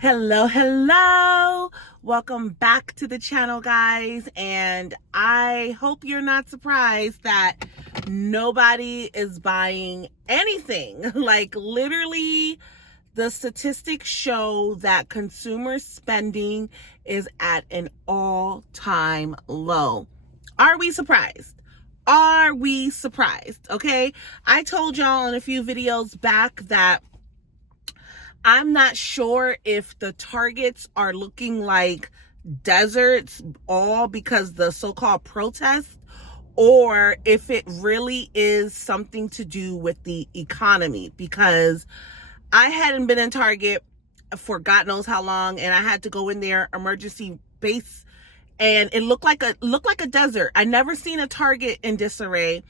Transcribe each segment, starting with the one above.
Hello. Welcome back to the channel, guys. And I hope you're not surprised that nobody is buying anything. Like, literally, the statistics show that consumer spending is at an all-time low. Are we surprised? Are we surprised? Okay. I told y'all in a few videos back that I'm not sure if the targets are looking like deserts all because the so-called protests, or if it really is something to do with the economy, because I hadn't been in Target for God knows how long, and I had to go in there emergency base, and it looked like a desert. I never seen a Target in disarray.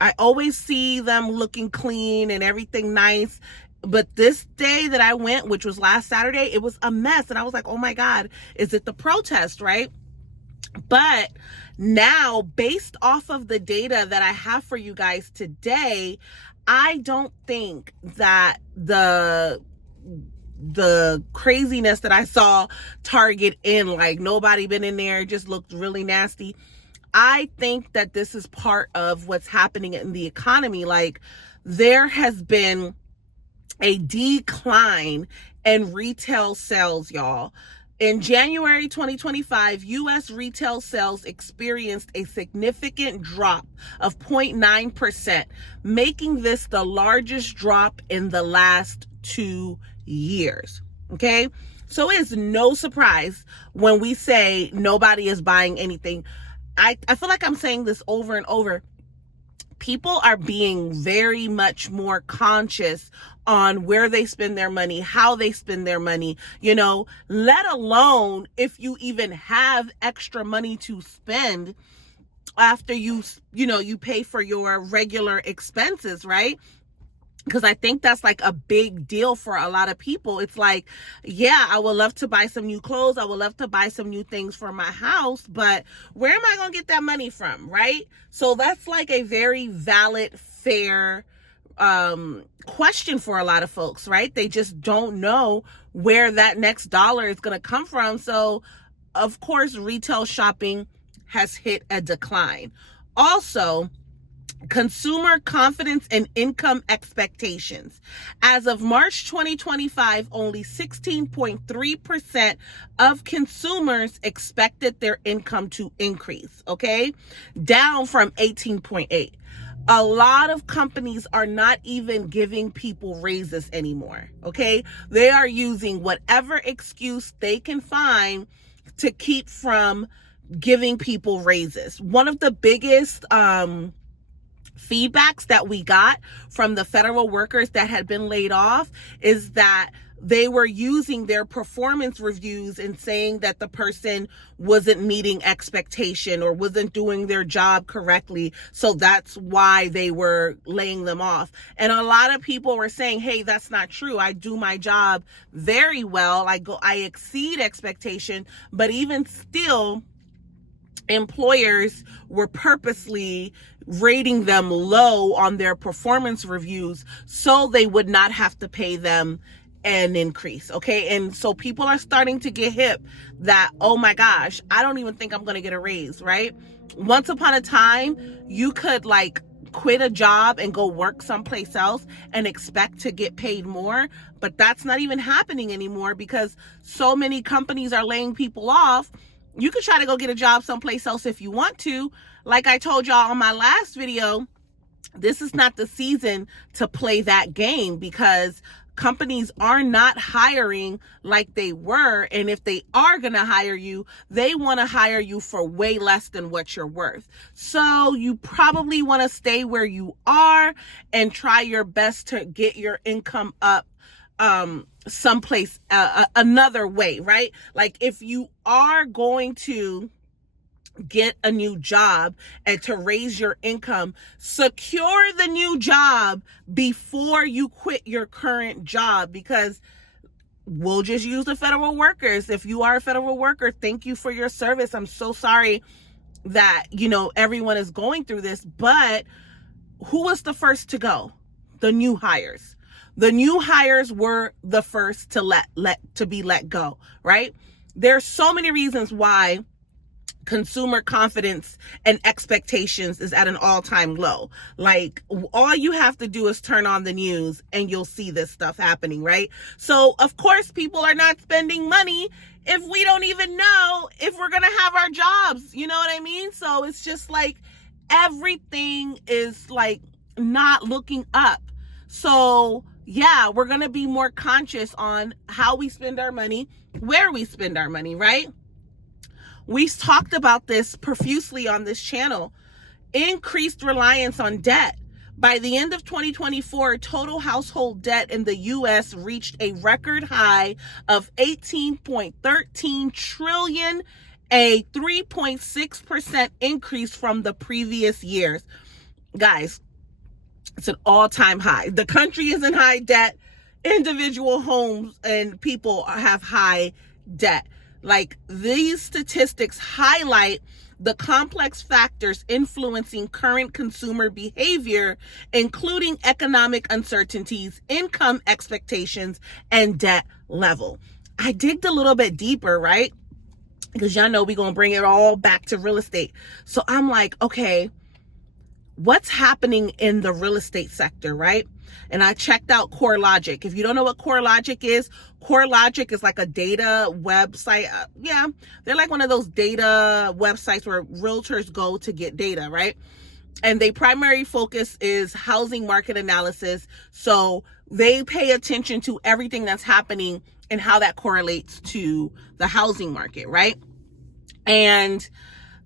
I always see them looking clean and everything nice. But this day that I went, which was last Saturday, it was a mess. And I was like, oh my God, is it the protest, right? But now, based off of the data that I have for you guys today, I don't think that the craziness that I saw Target in, like nobody been in there, just looked really nasty. I think that this is part of what's happening in the economy. Like, there has been a decline in retail sales, y'all. In January 2025, U.S. retail sales experienced a significant drop of 0.9%, making this the largest drop in the last 2 years. Okay? So it's no surprise when we say nobody is buying anything. I feel like I'm saying this over and over. People are being very much more conscious on where they spend their money, how they spend their money, let alone if you even have extra money to spend after you pay for your regular expenses, right? Because I think that's like a big deal for a lot of people. It's like, yeah, I would love to buy some new clothes. I would love to buy some new things for my house, but where am I going to get that money from, right? So that's like a very valid, fair question for a lot of folks, right? They just don't know where that next dollar is going to come from. So, of course, retail shopping has hit a decline. Also, consumer confidence and income expectations. As of March 2025, only 16.3% of consumers expected their income to increase, okay? Down from 18.8%. A lot of companies are not even giving people raises anymore, okay? They are using whatever excuse they can find to keep from giving people raises. One of the biggest feedbacks that we got from the federal workers that had been laid off is that they were using their performance reviews and saying that the person wasn't meeting expectation or wasn't doing their job correctly. So that's why they were laying them off. And a lot of people were saying, hey, that's not true. I do my job very well. I exceed expectation, but even still, employers were purposely rating them low on their performance reviews so they would not have to pay them an increase, okay? And so people are starting to get hip that, oh my gosh, I don't even think I'm going to get a raise, right? Once upon a time, you could quit a job and go work someplace else and expect to get paid more, but that's not even happening anymore because so many companies are laying people off. You could try to go get a job someplace else if you want to. Like I told y'all on my last video, this is not the season to play that game because companies are not hiring like they were. And if they are going to hire you, they want to hire you for way less than what you're worth. So you probably want to stay where you are and try your best to get your income up someplace another way, right? Like, if you are going to get a new job and to raise your income, secure the new job before you quit your current job, because we'll just use the federal workers. If you are a federal worker, thank you for your service. I'm so sorry that, everyone is going through this, but who was the first to go? The new hires. The new hires were the first to be let go, right? There's so many reasons why consumer confidence and expectations is at an all-time low. Like, all you have to do is turn on the news and you'll see this stuff happening, right? So of course people are not spending money if we don't even know if we're gonna have our jobs, you know what I mean? So it's just like everything is like not looking up. So yeah, we're gonna be more conscious on how we spend our money, where we spend our money, right? We've talked about this profusely on this channel. Increased reliance on debt. By the end of 2024, total household debt in the U.S. reached a record high of $18.13 trillion, a 3.6% increase from the previous years. Guys, it's an all-time high. The country is in high debt. Individual homes and people have high debt. Like, these statistics highlight the complex factors influencing current consumer behavior, including economic uncertainties, income expectations, and debt level. I digged a little bit deeper, right? Because y'all know we're going to bring it all back to real estate. So I'm like, okay, what's happening in the real estate sector, right? And I checked out CoreLogic. If you don't know what CoreLogic is like a data website. Yeah, they're like one of those data websites where realtors go to get data, right? And their primary focus is housing market analysis. So they pay attention to everything that's happening and how that correlates to the housing market, right? And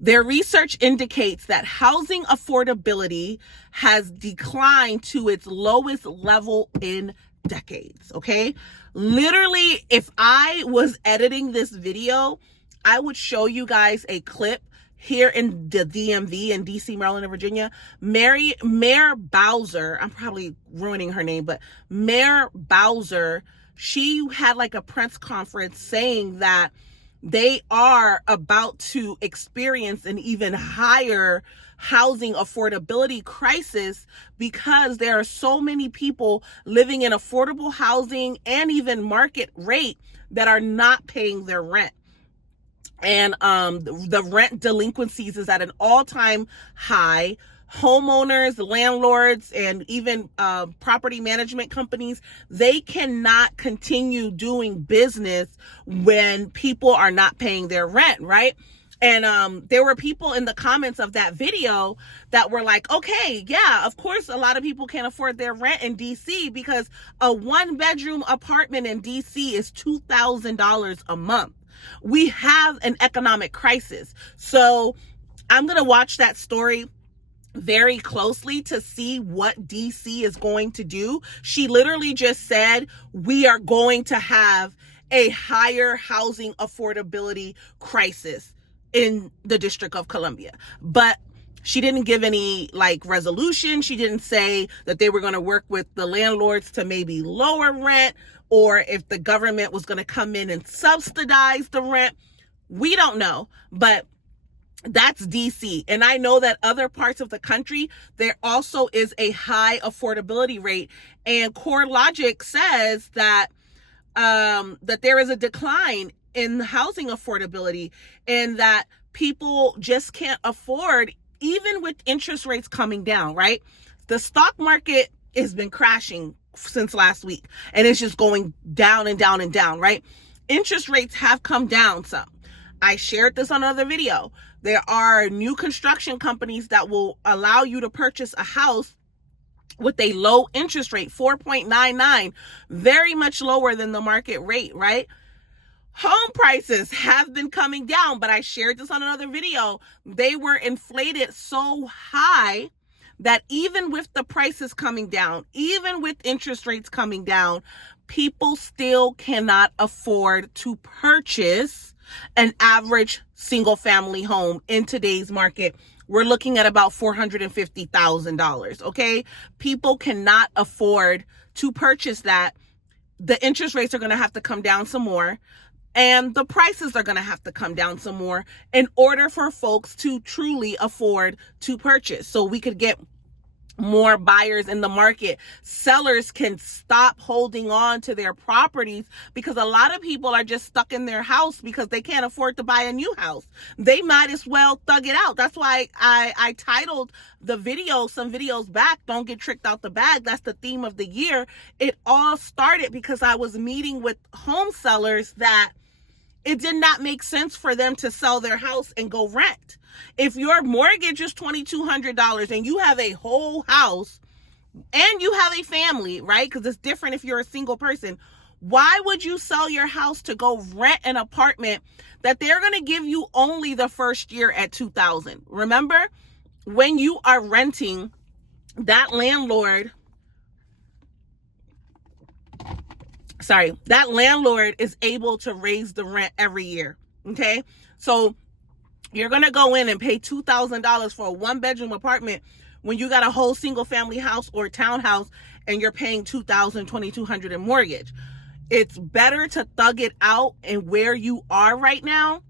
their research indicates that housing affordability has declined to its lowest level in decades, okay? Literally, if I was editing this video, I would show you guys a clip here in the DMV in DC, Maryland, and Virginia. Mayor Bowser, I'm probably ruining her name, but Mayor Bowser, she had like a press conference saying that they are about to experience an even higher housing affordability crisis because there are so many people living in affordable housing and even market rate that are not paying their rent. And the rent delinquencies is at an all-time high. Homeowners, landlords, and even property management companies, they cannot continue doing business when people are not paying their rent, right? And there were people in the comments of that video that were like, okay, yeah, of course a lot of people can't afford their rent in DC because a one-bedroom apartment in DC is $2,000 a month. We have an economic crisis. So I'm going to watch that story very closely to see what DC is going to do. She literally just said, we are going to have a higher housing affordability crisis in the District of Columbia. But she didn't give any like resolution. She didn't say that they were going to work with the landlords to maybe lower rent, or if the government was going to come in and subsidize the rent. We don't know, but that's DC. And I know that other parts of the country, there also is a high affordability rate. And CoreLogic says that that there is a decline in housing affordability and that people just can't afford, even with interest rates coming down, right? The stock market has been crashing since last week and it's just going down and down and down, right? Interest rates have come down some. I shared this on another video. There are new construction companies that will allow you to purchase a house with a low interest rate, 4.99, very much lower than the market rate, right? Home prices have been coming down, but I shared this on another video. They were inflated so high that even with the prices coming down, even with interest rates coming down, people still cannot afford to purchase an average single family home in today's market. We're looking at about $450,000, okay? People cannot afford to purchase that. The interest rates are going to have to come down some more, and the prices are going to have to come down some more in order for folks to truly afford to purchase. So we could get more buyers in the market. Sellers can stop holding on to their properties because a lot of people are just stuck in their house because they can't afford to buy a new house. They might as well thug it out. That's why I titled the video some videos back, Don't Get Tricked Out the Bag. That's the theme of the year. It all started because I was meeting with home sellers that it did not make sense for them to sell their house and go rent. If your mortgage is $2,200 and you have a whole house and you have a family, right? Because it's different if you're a single person. Why would you sell your house to go rent an apartment that they're going to give you only the first year at $2,000? Remember, when you are renting, that landlord is able to raise the rent every year. Okay. So you're going to go in and pay $2,000 for a 1-bedroom apartment when you got a whole single family house or townhouse and you're paying $2,000, $2,200 in mortgage. It's better to thug it out in where you are right now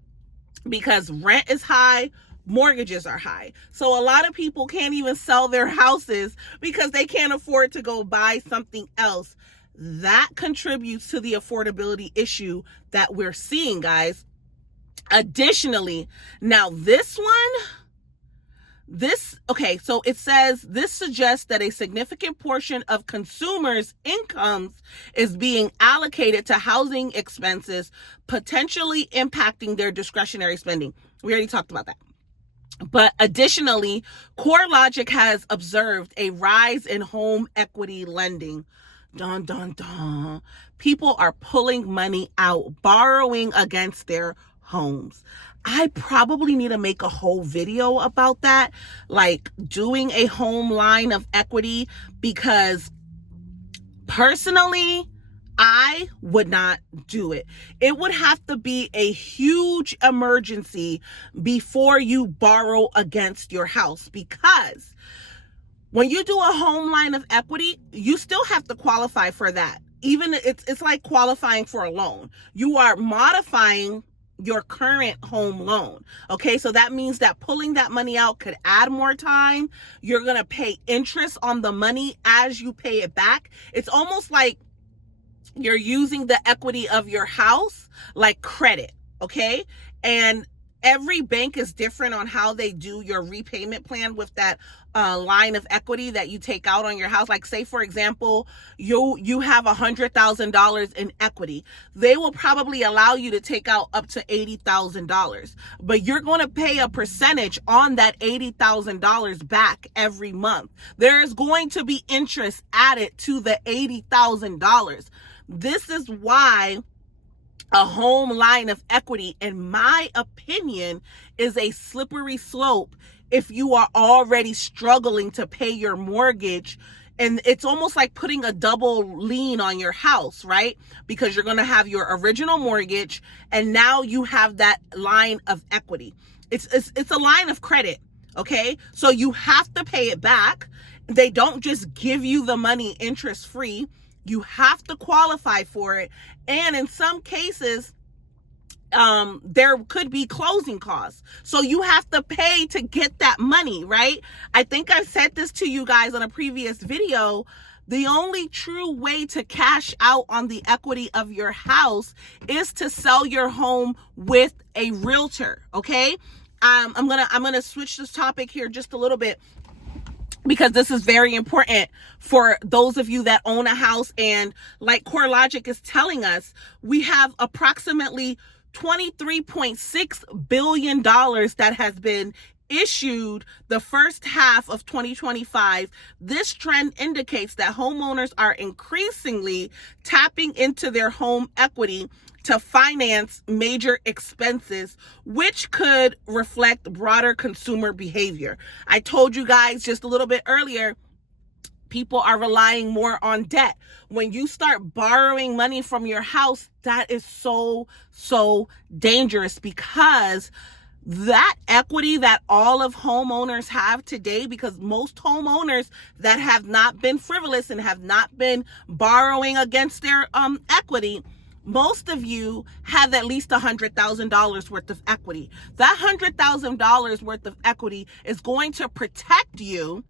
because rent is high, mortgages are high. So a lot of people can't even sell their houses because they can't afford to go buy something else. That contributes to the affordability issue that we're seeing, guys. Additionally, now so it says this suggests that a significant portion of consumers' incomes is being allocated to housing expenses, potentially impacting their discretionary spending. We already talked about that. But additionally, CoreLogic has observed a rise in home equity lending. Dun, dun, dun. People are pulling money out, borrowing against their homes. I probably need to make a whole video about that, like doing a home line of equity, because personally, I would not do it. It would have to be a huge emergency before you borrow against your house, because when you do a home line of equity, you still have to qualify for that. Even it's like qualifying for a loan. You are modifying your current home loan. Okay, so that means that pulling that money out could add more time. You're going to pay interest on the money as you pay it back. It's almost like you're using the equity of your house like credit. Okay, and every bank is different on how they do your repayment plan with that line of equity that you take out on your house. Like, say, for example, you have $100,000 in equity. They will probably allow you to take out up to $80,000, but you're going to pay a percentage on that $80,000 back every month. There is going to be interest added to the $80,000. This is why a home line of equity, in my opinion, is a slippery slope if you are already struggling to pay your mortgage. And it's almost like putting a double lien on your house, right? Because you're going to have your original mortgage and now you have that line of equity. It's a line of credit, okay? So you have to pay it back. They don't just give you the money interest free. You have to qualify for it. And in some cases, there could be closing costs. So you have to pay to get that money, right? I think I said this to you guys on a previous video. The only true way to cash out on the equity of your house is to sell your home with a realtor, okay? I'm gonna switch this topic here just a little bit, because this is very important for those of you that own a house. And like CoreLogic is telling us, we have approximately $23.6 billion that has been issued the first half of 2025. This trend indicates that homeowners are increasingly tapping into their home equity to finance major expenses, which could reflect broader consumer behavior. I told you guys just a little bit earlier, people are relying more on debt. When you start borrowing money from your house, that is so dangerous, because that equity that all of homeowners have today, because most homeowners that have not been frivolous and have not been borrowing against their equity, most of you have at least $100,000 worth of equity. That $100,000 worth of equity is going to protect you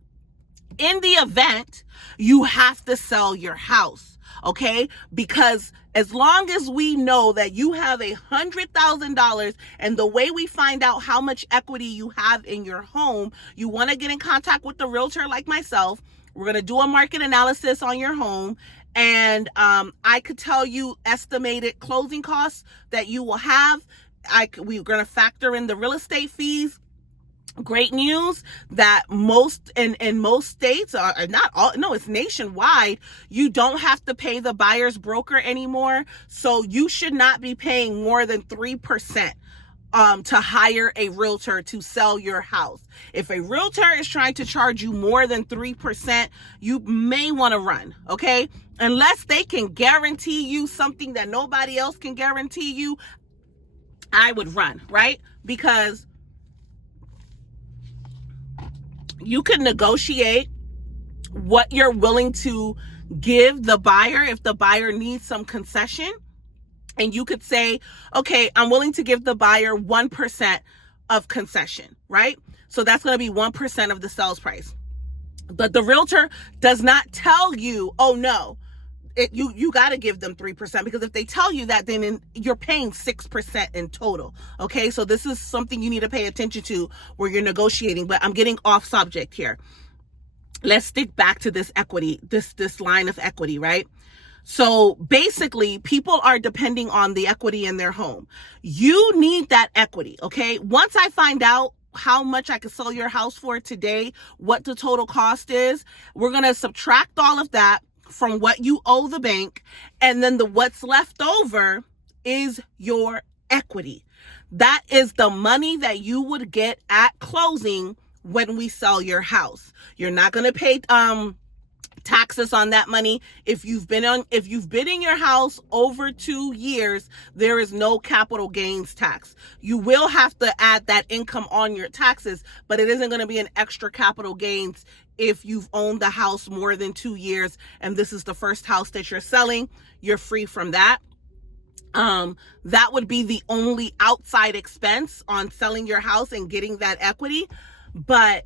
in the event you have to sell your house, okay? Because as long as we know that you have $100,000, and the way we find out how much equity you have in your home, you want to get in contact with the realtor like myself. We're going to do a market analysis on your home, and I could tell you estimated closing costs that you will have. We're going to factor in the real estate fees. Great news that in most states, are not all, no, it's nationwide, you don't have to pay the buyer's broker anymore. So you should not be paying more than 3% to hire a realtor to sell your house. If a realtor is trying to charge you more than 3%, you may want to run, okay? Unless they can guarantee you something that nobody else can guarantee you, I would run, right? Because you can negotiate what you're willing to give the buyer if the buyer needs some concession. And you could say, okay, I'm willing to give the buyer 1% of concession, right? So that's going to be 1% of the sales price. But the realtor does not tell you, oh no, you got to give them 3%, because if they tell you that, then you're paying 6% in total. Okay, so this is something you need to pay attention to where you're negotiating. But I'm getting off subject here. Let's stick back to this equity, this line of equity, right? So basically, people are depending on the equity in their home. You need that equity, okay? Once I find out how much I could sell your house for today, what the total cost is, we're going to subtract all of that from what you owe the bank, and then what's left over is your equity. That is the money that you would get at closing when we sell your house. You're not going to pay taxes on that money. If you've been in your house over 2 years, there is no capital gains tax. You will have to add that income on your taxes, but it isn't going to be an extra capital gains if you've owned the house more than 2 years and this is the first house that you're selling. You're free from that. That would be the only outside expense on selling your house and getting that equity. But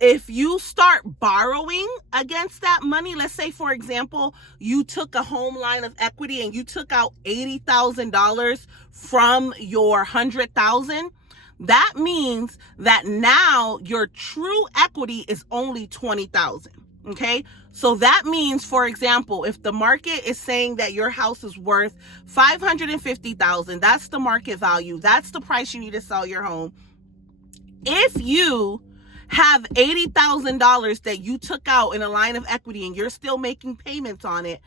if you start borrowing against that money, let's say, for example, you took a home line of equity and you took out $80,000 from your $100,000, that means that now your true equity is only $20,000. Okay. So that means, for example, if the market is saying that your house is worth $550,000, that's the market value. That's the price you need to sell your home. If you have $80,000 that you took out in a line of equity and you're still making payments on it,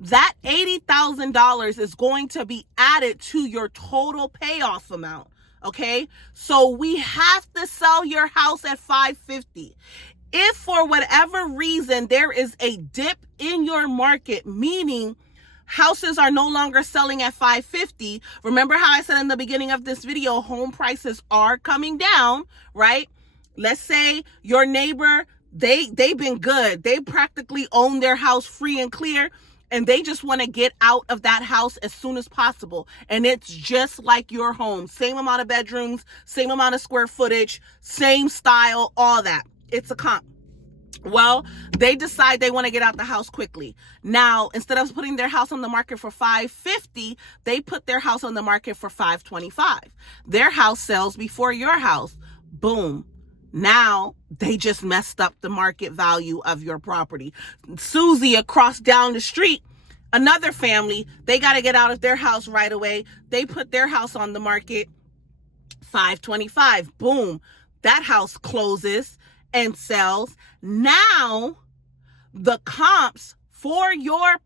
that $80,000 is going to be added to your total payoff amount. Okay, so we have to sell your house at $550. If for whatever reason there is a dip in your market, meaning houses are no longer selling at $550, remember how I said in the beginning of this video, home prices are coming down, right? Let's say your neighbor, they've been good. They practically own their house free and clear, and they just want to get out of that house as soon as possible. And it's just like your home. Same amount of bedrooms, same amount of square footage, same style, all that. It's a comp. Well, they decide they want to get out the house quickly. Now, instead of putting their house on the market for $550, they put their house on the market for $525. Their house sells before your house. Boom. Now they just messed up the market value of your property. Susie across down the street, another family, they got to get out of their house right away. They put their house on the market, $525. Boom. That house closes and sells. Now the comps for your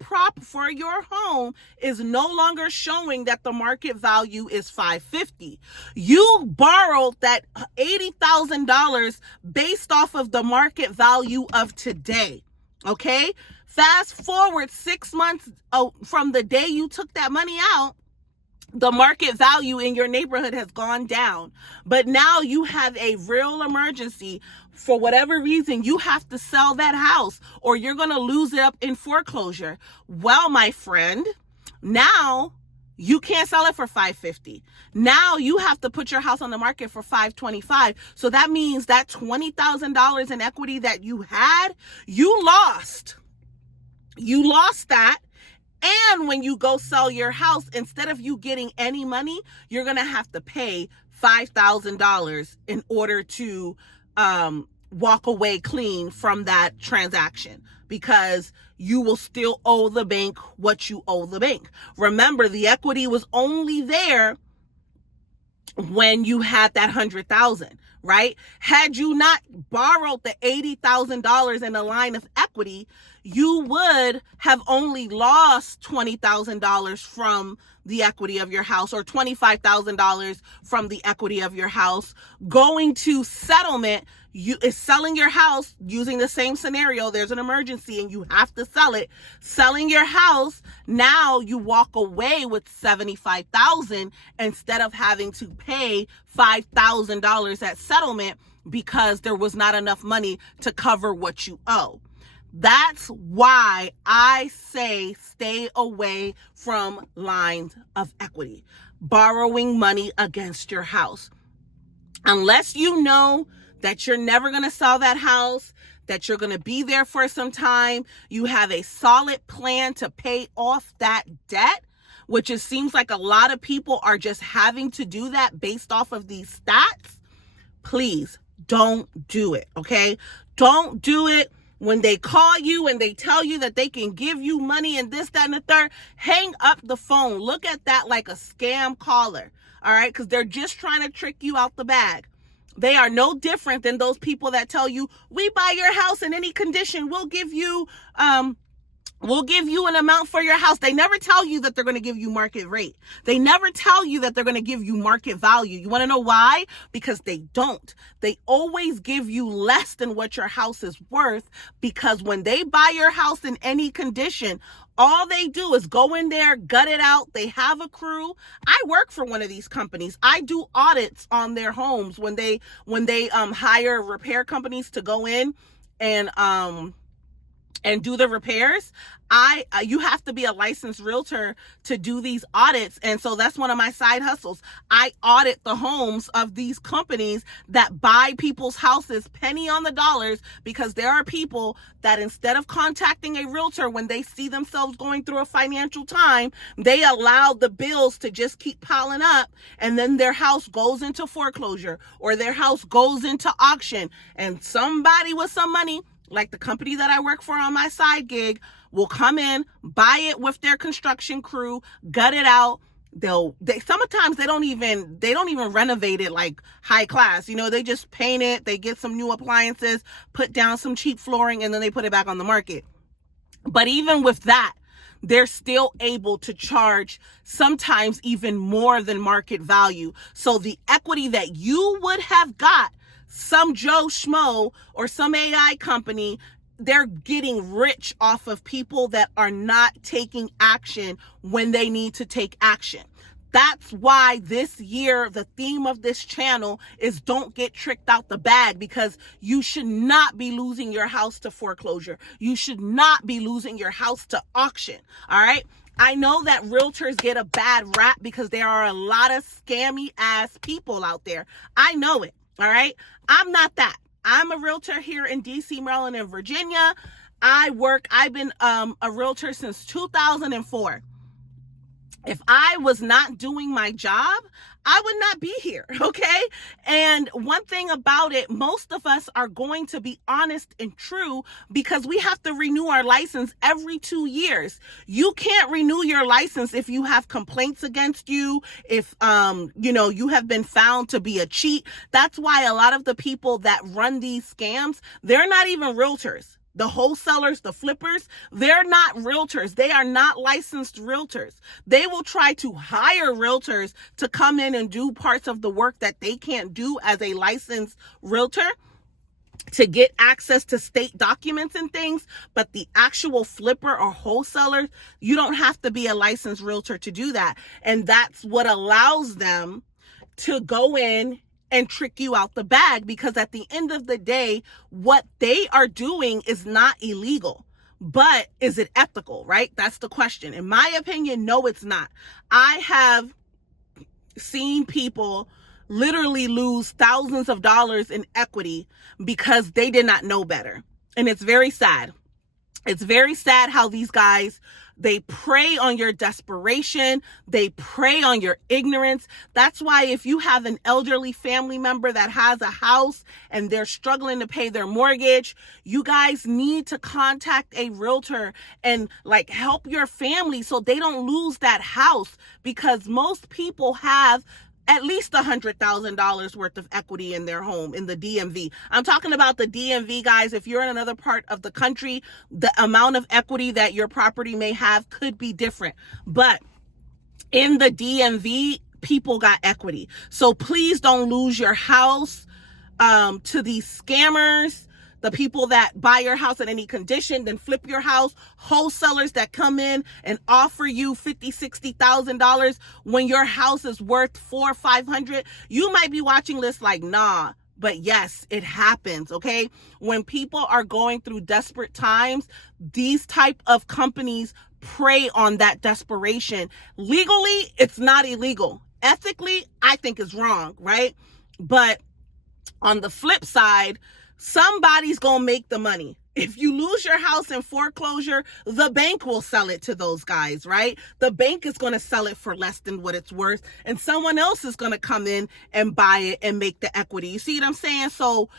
home is no longer showing that the market value is $550. You borrowed that $80,000 based off of the market value of today. Okay? Fast forward 6 months from the day you took that money out, the market value in your neighborhood has gone down. But now you have a real emergency. For whatever reason, you have to sell that house or you're going to lose it up in foreclosure. Well, my friend, now You can't sell it for $550. Now you have to put your house on the market for $525. So that means that $20,000 in equity that you had, you lost. You lost that. And when you go sell your house, instead of you getting any money, you're going to have to pay $5,000 in order to walk away clean from that transaction, because you will still owe the bank what you owe the bank. Remember, the equity was only there when you had that $100,000, right? Had you not borrowed the $80,000 in a line of equity, you would have only lost $20,000 from the equity of your house, or $25,000 from the equity of your house. Going to settlement, you is selling your house using the same scenario. There's an emergency and you have to sell it. Selling your house, now you walk away with $75,000 instead of having to pay $5,000 at settlement because there was not enough money to cover what you owe. That's why I say stay away from lines of equity, borrowing money against your house. Unless you know that you're never going to sell that house, that you're going to be there for some time, you have a solid plan to pay off that debt, which it seems like a lot of people are just having to do that based off of these stats. Please don't do it, okay? Don't do it. When they call you and they tell you that they can give you money and this, that, and the third, hang up the phone. Look at that like a scam caller, all right? Because they're just trying to trick you out the bag. They are no different than those people that tell you, we buy your house in any condition. We'll give you an amount for your house. They never tell you that they're going to give you market rate. They never tell you that they're going to give you market value. You want to know why? Because they don't. They always give you less than what your house is worth, because when they buy your house in any condition, all they do is go in there, gut it out. They have a crew. I work for one of these companies. I do audits on their homes when they hire repair companies to go in and do the repairs. You have to be a licensed realtor to do these audits. And so that's one of my side hustles. I audit the homes of these companies that buy people's houses penny on the dollars, because there are people that instead of contacting a realtor when they see themselves going through a financial time, they allow the bills to just keep piling up, and then their house goes into foreclosure or their house goes into auction, and somebody with some money, like the company that I work for on my side gig, will come in, buy it with their construction crew, gut it out. Sometimes they don't even renovate it like high class. You know, they just paint it, they get some new appliances, put down some cheap flooring, and then they put it back on the market. But even with that, they're still able to charge sometimes even more than market value. So the equity that you would have got, some Joe Schmo or some AI company, they're getting rich off of people that are not taking action when they need to take action. That's why this year, the theme of this channel is don't get tricked out the bag, because you should not be losing your house to foreclosure. You should not be losing your house to auction. All right. I know that realtors get a bad rap because there are a lot of scammy ass people out there. I know it. All right. I'm not that. I'm a realtor here in DC, Maryland, and Virginia. I've been a realtor since 2004. If I was not doing my job, I would not be here, okay? And one thing about it, most of us are going to be honest and true because we have to renew our license every 2 years. You can't renew your license if you have complaints against you, if you have been found to be a cheat. That's why a lot of the people that run these scams, they're not even realtors. The wholesalers, the flippers, they're not realtors. They are not licensed realtors. They will try to hire realtors to come in and do parts of the work that they can't do as a licensed realtor to get access to state documents and things. But the actual flipper or wholesaler, you don't have to be a licensed realtor to do that. And that's what allows them to go in and trick you out the bag, because at the end of the day, what they are doing is not illegal. But is it ethical, right? That's the question. In my opinion, no, it's not. I have seen people literally lose thousands of dollars in equity because they did not know better. And it's very sad. It's very sad how these guys, they prey on your desperation. They prey on your ignorance. That's why if you have an elderly family member that has a house and they're struggling to pay their mortgage, you guys need to contact a realtor and like help your family so they don't lose that house, because most people have at least $100,000 worth of equity in their home in the DMV. I'm talking about the DMV, guys. If you're in another part of the country, the amount of equity that your property may have could be different. But in the DMV, people got equity. So please don't lose your house to these scammers, the people that buy your house at any condition, then flip your house, wholesalers that come in and offer you $50,000, $60,000 when your house is worth $400,000, $500,000. You might be watching this like, nah, but yes, it happens, okay? When people are going through desperate times, these type of companies prey on that desperation. Legally, it's not illegal. Ethically, I think it's wrong, right? But on the flip side, somebody's gonna make the money. If you lose your house in foreclosure, the bank will sell it to those guys, right? The bank is gonna sell it for less than what it's worth, and someone else is gonna come in and buy it and make the equity. You see what I'm saying? So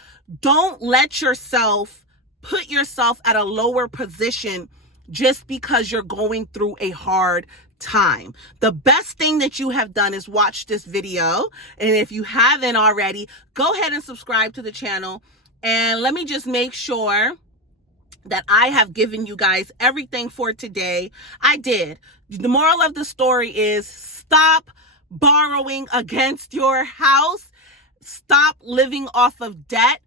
don't let yourself put yourself at a lower position just because you're going through a hard time. The best thing that you have done is watch this video. And if you haven't already, go ahead and subscribe to the channel. And let me just make sure that I have given you guys everything for today. I did. The moral of the story is stop borrowing against your house. Stop living off of debt.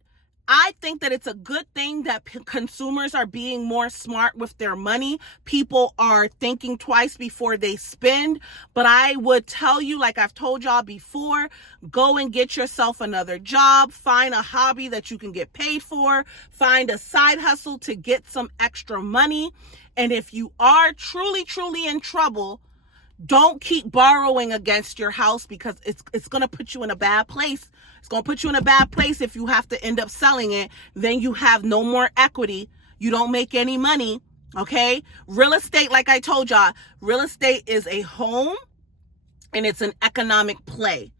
I think that it's a good thing that consumers are being more smart with their money. People are thinking twice before they spend. But I would tell you, like I've told y'all before, go and get yourself another job. Find a hobby that you can get paid for. Find a side hustle to get some extra money. And if you are truly, truly in trouble, don't keep borrowing against your house, because it's going to put you in a bad place. It's going to put you in a bad place if you have to end up selling it. Then you have no more equity. You don't make any money, okay? Real estate, like I told y'all, real estate is a home and it's an economic play.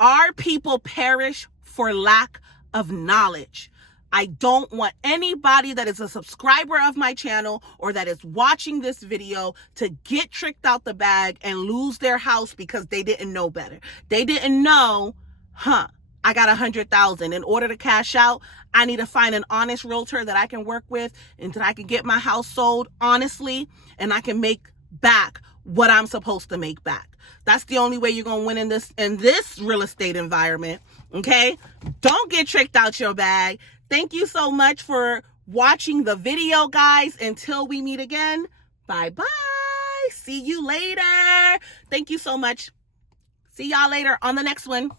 Our people perish for lack of knowledge. I don't want anybody that is a subscriber of my channel or that is watching this video to get tricked out the bag and lose their house because they didn't know better. They didn't know, I got $100,000. In order to cash out, I need to find an honest realtor that I can work with and that I can get my house sold honestly, and I can make back what I'm supposed to make back. That's the only way you're going to win in this real estate environment, okay? Don't get tricked out your bag. Thank you so much for watching the video, guys. Until we meet again, bye-bye. See you later. Thank you so much. See y'all later on the next one.